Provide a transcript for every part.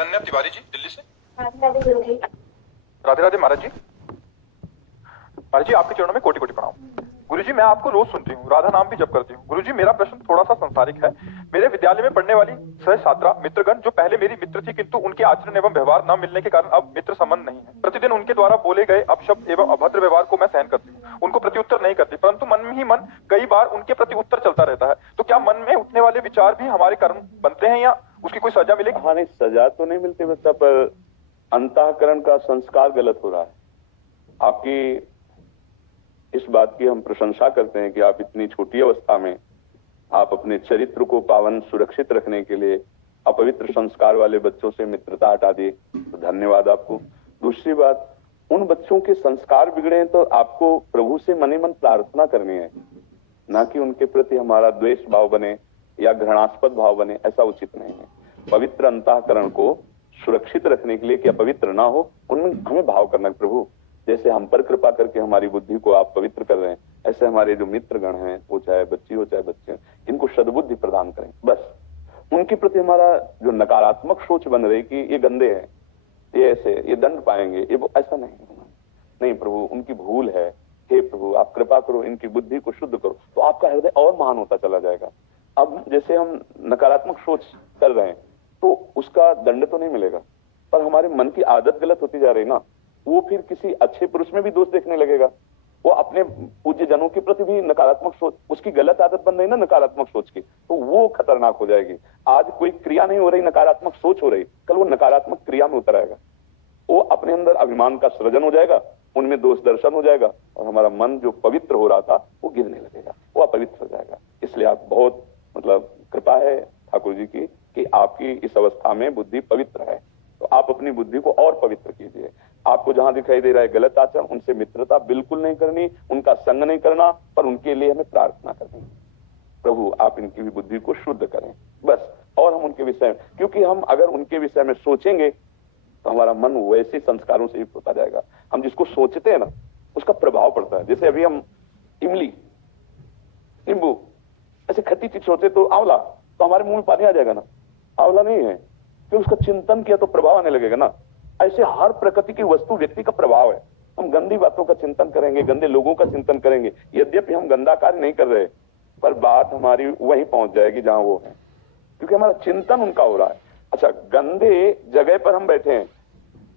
अनन्या तिवारी जी, दिल्ली से। राधे राधे राधे महाराज जी। महाराज जी, आपके चरणों में कोटि कोटि प्रणाम। गुरुजी, मैं आपको रोज सुनती हूँ, राधा नाम भी जप करती हूँ। गुरुजी, मेरा प्रश्न थोड़ा सा संसारिक है। मेरे विद्यालय में पढ़ने वाली सह छात्रा मित्रगण जो पहले मेरी मित्र थी, किंतु उनके आचरण एवं व्यवहार न मिलने के कारण अब मित्र संबंध नहीं है। प्रतिदिन उनके द्वारा बोले गए अपशब्द एवं अभद्र व्यवहार को मैं सहन करती हूँ, उनको प्रत्युत्तर नहीं करती, परंतु मन में ही मन कई बार उनके प्रति उत्तर चलता रहता है। तो क्या मन में उठने वाले विचार भी हमारे कर्म बनते हैं या उसकी कोई सजा मिलेगी? हाँ, नहीं, सजा तो नहीं मिलती बच्चा, पर अंतःकरण का संस्कार गलत हो रहा है। आपकी इस बात की हम प्रशंसा करते हैं कि आप इतनी छोटी अवस्था में आप अपने चरित्र को पावन सुरक्षित रखने के लिए अपवित्र संस्कार वाले बच्चों से मित्रता हटा दिए, तो धन्यवाद आपको। दूसरी बात, उन बच्चों के संस्कार बिगड़े हैं तो आपको प्रभु से मन ही मन प्रार्थना करनी है, ना कि उनके प्रति हमारा द्वेष भाव बने या घृणास्पद भाव बने, ऐसा उचित नहीं है। पवित्र अंतःकरण को सुरक्षित रखने के लिए कि अपवित्र ना हो, उनमें हमें भाव करना है, प्रभु जैसे हम पर कृपा करके हमारी बुद्धि को आप पवित्र कर रहे हैं, ऐसे हमारे जो मित्रगण हैं, वो चाहे बच्ची हो चाहे बच्चे, इनको सद्बुद्धि प्रदान करें। बस उनके प्रति हमारा जो नकारात्मक सोच बन रही कि ये गंदे हैं, ये ऐसे, ये दंड पाएंगे, ये ऐसा नहीं प्रभु, उनकी भूल है, हे प्रभु आप कृपा करो, इनकी बुद्धि को शुद्ध करो, तो आपका हृदय और महान होता चला जाएगा। अब जैसे हम नकारात्मक सोच कर रहे हैं तो उसका दंड तो नहीं मिलेगा, पर हमारे मन की आदत गलत होती जा रही ना, वो फिर किसी अच्छे पुरुष में भी दोष देखने लगेगा, वो अपने पूज्य जनों के प्रति भी नकारात्मक सोच, उसकी गलत आदत बन रही ना नकारात्मक सोच की, तो वो खतरनाक हो जाएगी। आज कोई क्रिया नहीं हो रही, नकारात्मक सोच हो रही, कल वो नकारात्मक क्रिया में उतर आएगा, वो अपने अंदर अभिमान का सृजन हो जाएगा, उनमें दोष दर्शन हो जाएगा, और हमारा मन जो पवित्र हो रहा था वो गिरने लगेगा, वो अपवित्र हो जाएगा। इसलिए आप बहुत कृपा है ठाकुर जी की कि आपकी इस अवस्था में बुद्धि पवित्र है, तो आप अपनी बुद्धि को और पवित्र कीजिए। आपको जहां दिखाई दे रहा है गलत आचरण, उनसे मित्रता बिल्कुल नहीं करनी, उनका संग नहीं करना, पर उनके लिए हमें प्रार्थना करनी। प्रभु आप इनकी भी बुद्धि को शुद्ध करें, बस। और हम उनके विषय में, क्योंकि हम अगर उनके विषय में सोचेंगे तो हमारा मन वैसे संस्कारों से युक्त होता जाएगा। हम जिसको सोचते हैं ना, उसका प्रभाव पड़ता है। जैसे अभी हम इमली, नींबू ऐसे खट्टी चीज सोचे तो आंवला, तो हमारे मुंह में पानी आ जाएगा ना, आंवला नहीं है, फिर उसका चिंतन किया तो प्रभाव आने लगेगा ना। ऐसे हर प्रकृति की वस्तु व्यक्ति का प्रभाव है। हम गंदी बातों का चिंतन करेंगे, गंदे लोगों का चिंतन करेंगे, यद्यपि हम गंदा कार्य नहीं कर रहे, पर बात हमारी वहीं पहुंच जाएगी जहां वो है, क्योंकि हमारा चिंतन उनका हो रहा है। अच्छा, गंदे जगह पर हम बैठे हैं,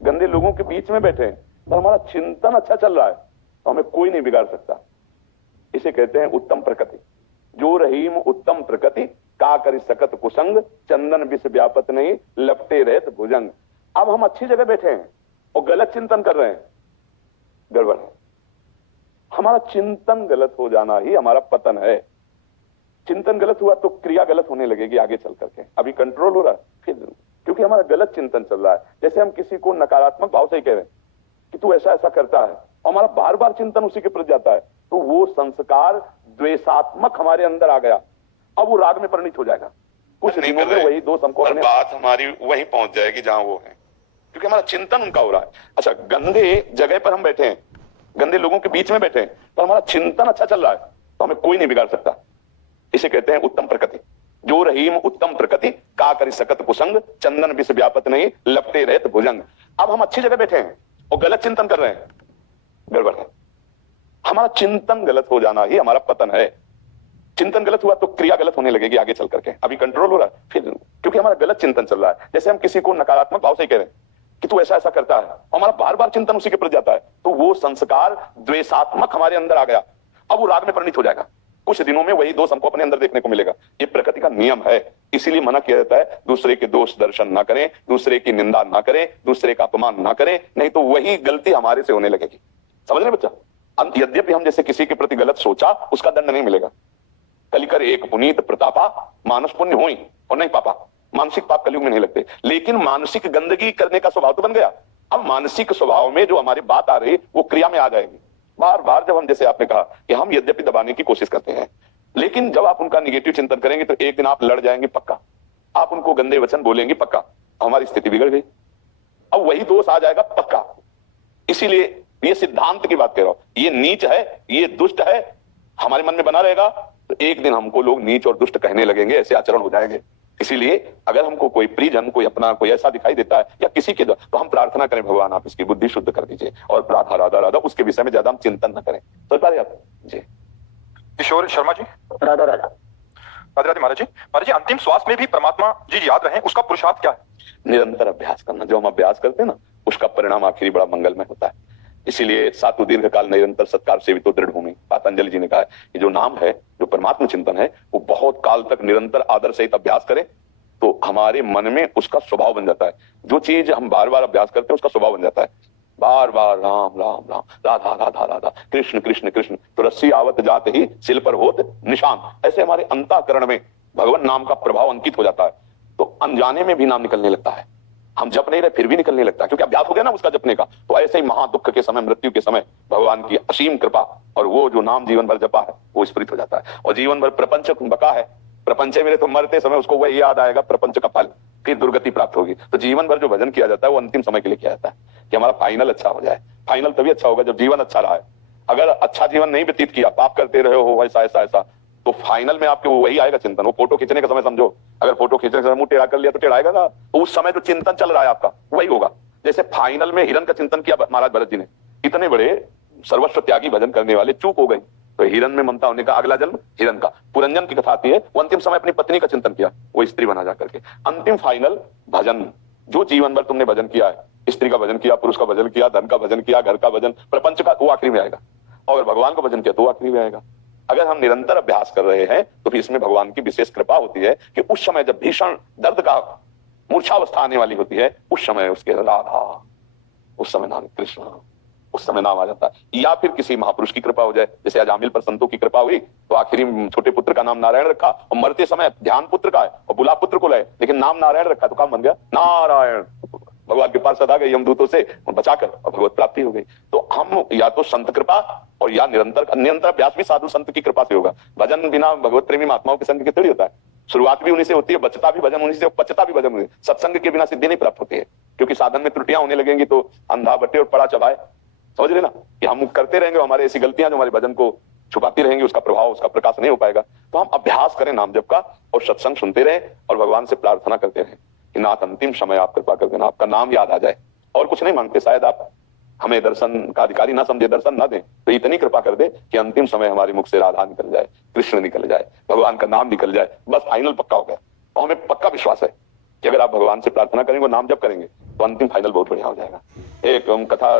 गंदे लोगों के बीच में बैठे हैं, पर हमारा चिंतन अच्छा चल रहा है, तो हमें कोई नहीं बिगाड़ सकता। इसे कहते हैं उत्तम प्रकृति। जो रहीम उत्तम प्रकृति का करी सकत कुसंग, चंदन विष व्यापत नहीं लपटे रहत भुजंग। अब हम अच्छी जगह बैठे हैं और गलत चिंतन कर रहे हैं, गड़बड़ है। हमारा चिंतन गलत हो जाना ही हमारा पतन है। चिंतन गलत हुआ तो क्रिया गलत होने लगेगी आगे चल करके। अभी कंट्रोल हो रहा है, फिर क्योंकि हमारा गलत चिंतन चल रहा है। जैसे हम किसी को नकारात्मक भाव से ही कह रहे हैं कि तू ऐसा ऐसा करता है, और हमारा बार बार चिंतन उसी के प्रति जाता है, तो वो संस्कार द्वेषात्मक हमारे अंदर आ गया, अब वो राग में परिणित हो जाएगा। कुछ दिनों में वही दोष हमको, बात हमारी वहीं पहुंच जाएगी जहां वो है, क्योंकि हमारा चिंतन उनका हो रहा है। अच्छा, गंदे जगह पर हम बैठे हैं, गंदे लोगों के बीच में बैठे हैं, पर हमारा चिंतन अच्छा चल रहा है, तो हमें कोई नहीं बिगाड़ सकता। इसे कहते हैं उत्तम प्रकृति। जो रहीम उत्तम प्रकृति का करी सकत कुसंग, चंदन विष व्यापत नहीं लपटे रहत भुजंग। अब हम अच्छी जगह बैठे हैं और गलत चिंतन कर रहे हैं, गड़बड़ है। हमारा चिंतन गलत हो जाना ही हमारा पतन है। चिंतन गलत हुआ तो क्रिया गलत होने लगेगी आगे चल करके। अभी कंट्रोल हो रहा है, फिर क्योंकि हमारा गलत चिंतन चल रहा है। जैसे हम किसी को नकारात्मक भाव से कह रहे हैं कि तू ऐसा ऐसा करता है, हमारा बार बार चिंतन उसी के प्रति जाता है, तो वो संस्कार द्वेषात्मक हमारे अंदर आ गया, अब वो राग में परिणित हो जाएगा। कुछ दिनों में वही दोष हमको अपने अंदर देखने को मिलेगा। ये प्रकृति का नियम है, इसीलिए मना किया जाता है दूसरे के दोष दर्शन ना करें, दूसरे की निंदा ना करें, दूसरे का अपमान ना करें, नहीं तो वही गलती हमारे से होने लगेगी। समझ रहे बच्चा? यद्यपि हम जैसे किसी के प्रति गलत सोचा, उसका दंड नहीं मिलेगा। कलिकर एक पुनीत प्रतापा, मानस पुण्य होई और नहीं पापा। मानसिक पाप कलयुग में नहीं लगते, लेकिन मानसिक गंदगी करने का स्वभाव तो बन गया। अब मानसिक स्वभाव में जो हमारी बात आ रही वो क्रिया में आ जाएगी। बार बार जब हम, जैसे आपने कहा कि हम यद्यपि दबाने की कोशिश करते हैं, लेकिन जब आप उनका निगेटिव चिंतन करेंगे तो एक दिन आप लड़ जाएंगे पक्का। आप उनको गंदे वचन बोलेंगे पक्का, हमारी स्थिति बिगड़ गई, अब वही दोष आ जाएगा पक्का। इसीलिए ये सिद्धांत की बात कह रहा हूं, ये नीच है, ये दुष्ट है, हमारे मन में बना रहेगा, तो एक दिन हमको लोग नीच और दुष्ट कहने लगेंगे, ऐसे आचरण हो जाएंगे। इसीलिए अगर हमको कोई प्रियजन, कोई अपना कोई ऐसा दिखाई देता है या किसी के द्वारा, तो हम प्रार्थना करें भगवान आप इसकी बुद्धि शुद्ध कर दीजिए, और राधा राधा राधा उसके विषय में ज्यादा हम चिंतन न करें। तो आप जी किशोर शर्मा जी, राधा राधा। राधे राधे महाराज जी। महाराज जी, अंतिम श्वास में भी परमात्मा जी याद रहे, उसका पुरुषार्थ क्या है? निरंतर अभ्यास करना। जो हम अभ्यास करते हैं ना, उसका परिणाम आखिरी बड़ा मंगलमय होता है। इसीलिए सातु दीर्घ काल निरंतर सत्कार सेवितो दृढ़ भूमि, पतंजलि जी ने कहा है कि जो नाम है, जो परमात्मा चिंतन है, वो बहुत काल तक निरंतर आदर सहित अभ्यास करें तो हमारे मन में उसका स्वभाव बन जाता है। जो चीज हम बार बार अभ्यास करते हैं उसका स्वभाव बन जाता है। बार बार राम राम राम, राधा राधा राधा, कृष्ण कृष्ण कृष्ण, तो रस्सी आवत जाते ही सिल पर होत निशान। ऐसे हमारे अंतःकरण में भगवान नाम का प्रभाव अंकित हो जाता है, तो अनजाने में भी नाम निकलने लगता है। हम जप नहीं रहे फिर भी निकलने लगता है, क्योंकि अभ्यास हो गया ना उसका जपने का। तो ऐसे ही महादुख के समय, मृत्यु के समय भगवान की असीम कृपा और वो जो नाम जीवन भर जपा है वो स्फुरित हो जाता है। और जीवन भर प्रपंच बका है, प्रपंचे मेरे, तो मरते समय उसको वही याद आएगा, प्रपंच का फल, फिर दुर्गति प्राप्त होगी। तो जीवन भर जो भजन किया जाता है वो अंतिम समय के लिए किया जाता है कि हमारा फाइनल अच्छा हो जाए। फाइनल तभी अच्छा होगा जब जीवन अच्छा रहा है। अगर अच्छा जीवन नहीं व्यतीत किया, पाप करते रहे हो ऐसा ऐसा ऐसा, तो फाइनल में आपके वही आएगा चिंतन। वो फोटो खींचने का समय समझो, अगर फोटो खींचने का समय मुंह टेढ़ा कर लिया तो टेढ़ा आएगा ना, तो उस समय जो चिंतन चल रहा है आपका वही होगा। जैसे फाइनल में हिरण का चिंतन किया महाराज भरत जी ने, इतने बड़े सर्वस्व त्यागी भजन करने वाले, चूक हो गई तो हिरण में ममता होने का अगला जन्म हिरण का। पुरंजन की कथा आती है, वो अंतिम समय अपनी पत्नी का चिंतन किया, वो स्त्री बना जाकर के। अंतिम फाइनल भजन, जो जीवन भर तुमने भजन किया है, स्त्री का भजन किया, पुरुष का भजन किया, धन का भजन किया, घर का भजन, प्रपंच का, वो आखिरी में आएगा। और भगवान का भजन किया तो आखिरी में आएगा। अगर हम निरंतर अभ्यास कर रहे हैं तो फिर इसमें भगवान की विशेष कृपा होती है कि उस समय जब भीषण दर्द का मूर्छावस्था आने वाली होती है, उस समय उसके राधा, उस समय नाम कृष्ण, उस समय नाम आ जाता है। या फिर किसी महापुरुष की कृपा हो जाए, जैसे अजामिल पर संतों की कृपा हुई तो आखिरी छोटे पुत्र का नाम नारायण रखा, और मरते समय ध्यान पुत्र का है और बुला पुत्र को लाए, लेकिन नाम नारायण रखा तो काम बन गया नारायण। भगवान के पास सदा गए यमदूतों से बचाकर और भगवत प्राप्ति हो गई। तो हम या तो संत कृपा और या निरंतर अभ्यास भी साधु संत की कृपा से होगा। भजन बिना भगवत प्रेमी महात्माओं के संग के थोड़ी होता है। शुरुआत भी उन्हीं से होती है, बचता भी भजन उन्हीं से, पचता भी भजन उन्हीं से। सत्संग के बिना सिद्धि नहीं प्राप्त होती है, क्योंकि साधन में त्रुटियां होने लगेंगी तो अंधा बट्टे और पड़ा चबाए। समझ रहे ना, कि हम करते रहेंगे, हमारे ऐसी गलतियां जो हमारे भजन को छुपाती रहेंगी, उसका प्रभाव, उसका प्रकाश नहीं हो पाएगा। तो हम अभ्यास करें नाम जप का, और सत्संग सुनते रहे और भगवान से प्रार्थना करते रहे कि नाथ अंतिम समय आप कृपा कर देना, आपका नाम याद आ जाए। और कुछ नहीं मांगते, शायद आप हमें दर्शन का अधिकारी ना समझे, दर्शन ना दें, तो इतनी कृपा कर दे कि अंतिम समय हमारे मुख से राधा निकल जाए, कृष्ण निकल जाए, भगवान का नाम निकल जाए, बस फाइनल पक्का हो गया। और हमें पक्का विश्वास है कि अगर आप भगवान से प्रार्थना करेंगे, नाम जप करेंगे, तो अंतिम फाइनल बहुत बढ़िया हो जाएगा। एक कथा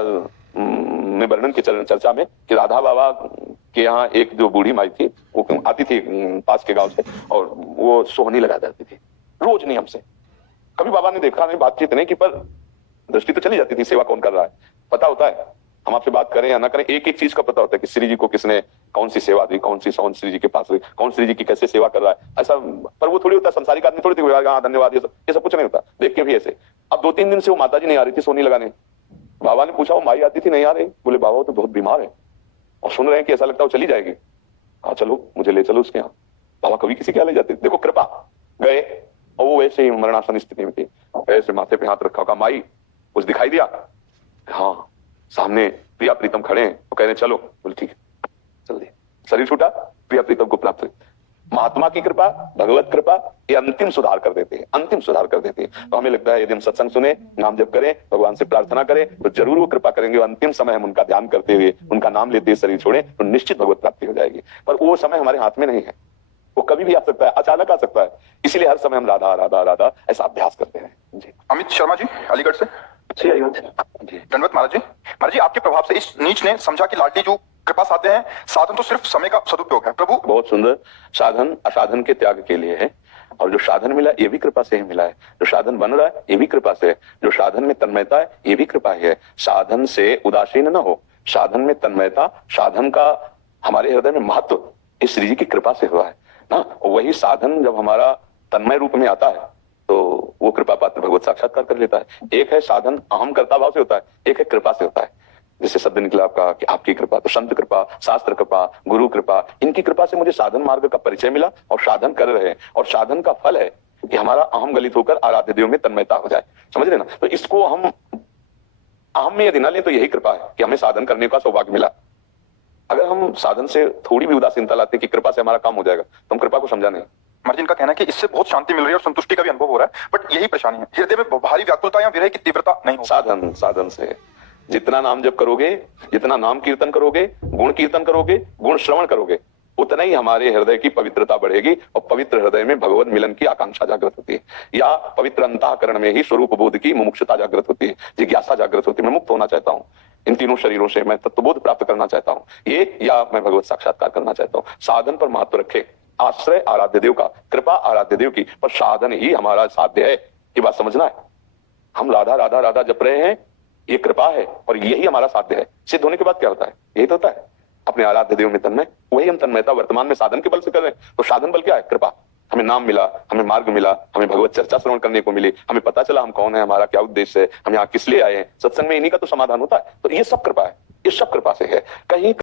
में वर्णन की चर्चा में कि राधा बाबा के यहाँ एक जो बूढ़ी माई थी, वो आती थी पास के गांव से, और वो सोहनी लगा जाती थी रोज नियम से। कभी बाबा ने देखा नहीं, बातचीत नहीं की, पर दृष्टि तो चली जाती थी, सेवा कौन कर रहा है पता होता है। हम आपसे बात करें या ना करें, एक एक चीज का पता होता है कि श्री जी को किसने कौन सी सेवा दी, कौन सी सौन श्री जी के पास हुई, कौन श्री जी की कैसे सेवा कर रहा है, ऐसा। पर वो थोड़ी होता है, संसारिक आदमी थोड़ी थी, हाँ धन्यवाद, ये सब कुछ नहीं होता। देख के भी ऐसे। अब 2-3 दिन से वो माता जी नहीं आ रही थी सोनी लगाने। बाबा ने पूछा, वो माई आती थी नहीं आ रही? बोले बाबा वो तो बहुत बीमार है और सुन रहे हैं कि ऐसा लगता है वो चली जाएगी। हाँ चलो, मुझे ले चलो उसके यहाँ। बाबा कभी किसी के यहाँ ले जाते, देखो कृपा। गए और वो वैसे ही मरणासन स्थिति में थी, ऐसे माथे पे हाथ रखा, कहा माई कुछ दिखाई दिया? हाँ, सामने प्रिया प्रीतम खड़े हैं, तो कह रहे चलो। बोले ठीक है, चल दिए। शरीर छूटा, प्रिया प्रीतम को प्राप्त हुई। महात्मा की कृपा, भगवत कृपा, ये अंतिम सुधार कर देते हैं, अंतिम सुधार कर देते हैं। तो हमें लगता है यदि हम सत्संग सुने, नाम जप करें, भगवान से प्रार्थना करें, तो जरूर वो कृपा करेंगे। अंतिम समय हम उनका ध्यान करते हुए, उनका नाम लेते हुए शरीर छोड़े, तो निश्चित भगवत प्राप्ति हो जाएगी। पर वो समय हमारे हाथ में नहीं है, वो कभी भी आ सकता है, अचानक आ सकता है। इसलिए हर समय हम राधा राधा राधा ऐसा अभ्यास करते हैं। जी अमित शर्मा जी, अलीगढ़ से। दंडवत महाराज जी। महाराज जी, आपके प्रभाव से इस नीच ने समझा कि लाडली जो कृपा साधे हैं, साधन तो सिर्फ समय का सदुपयोग है। प्रभु बहुत सुंदर। साधन असाधन के त्याग के लिए है, और जो साधन मिला ये भी कृपा से ही मिला है। जो साधन बन रहा है ये भी कृपा से है। जो साधन में तन्मयता है ये भी कृपा ही है। साधन से उदासीन न हो, साधन में तन्मयता, साधन का हमारे हृदय में महत्व इस श्री जी की कृपा से हुआ है ना। वही साधन जब हमारा तन्मय रूप में आता है तो वो कृपा पात्र भगवत साक्षात्कार कर लेता है। एक है साधन अहम कर्ता भाव से होता है, एक है कृपा से होता है। जैसे शब्द निकला आपका कि आपकी कृपा, तो संत कृपा, शास्त्र कृपा, गुरु कृपा, इनकी कृपा से मुझे साधन मार्ग का परिचय मिला और साधन कर रहे हैं। और साधन का फल है कि हमारा अहम गलित होकर आराध्य देव में तन्मयता हो जाए। समझ रहे ना। तो इसको हम अहम में यदि न लें तो यही कृपा है कि हमें साधन करने का सौभाग्य मिला। अगर हम साधन से थोड़ी भी उदासीनता लाते कि कृपा से हमारा काम हो जाएगा, तो हम कृपा को समझा नहीं। महाराज जी, इनका कहना है कि इससे बहुत शांति मिल रही है और संतुष्टि का भी अनुभव हो रहा है, बट यही परेशानी है, हृदय में भारी व्याकुलता या विरह की तीव्रता नहीं हो। साधन साधन से जितना नाम जप करोगे, जितना नाम कीर्तन करोगे, गुण कीर्तन करोगे, गुण श्रवण करोगे, उतना ही हमारे हृदय की पवित्रता बढ़ेगी और पवित्र हृदय में भगवत मिलन की आकांक्षा जागृत होती है, या पवित्र अंतःकरण में ही स्वरूप बोध की मुमुक्षुता जागृत होती है, जिज्ञासा जागृत होती है। मैं मुक्त होना चाहता हूँ इन तीनों शरीरों से, मैं तत्वबोध प्राप्त करना चाहता हूँ, ये या मैं भगवत साक्षात्कार करना चाहता हूँ। साधन पर महत्व रखे, आश्रय आराध्य देव का, कृपा आराध्य देव की, पर साधन ही हमारा साध्य है, ये बात समझना है। हम राधा राधा राधा जप रहे हैं, ये कृपा है और यही हमारा साध्य है। सिद्ध होने के बाद क्या होता है? यही तो होता है अपने आराध्य देव में तन्मय, वही हम तन्मयता वर्तमान में साधन के बल से कर रहे हैं। तो साधन बल क्या है? कृपा। हमें नाम मिला, हमें मार्ग मिला, हमें भगवत चर्चा श्रवण करने को मिली, हमें पता चला हम कौन है, हमारा क्या उद्देश्य है, हम यहाँ किस लिए आए हैं, सत्संग में इन्हीं का तो समाधान होता है। तो ये सब कृपा है, ये सब कृपा से है। कहीं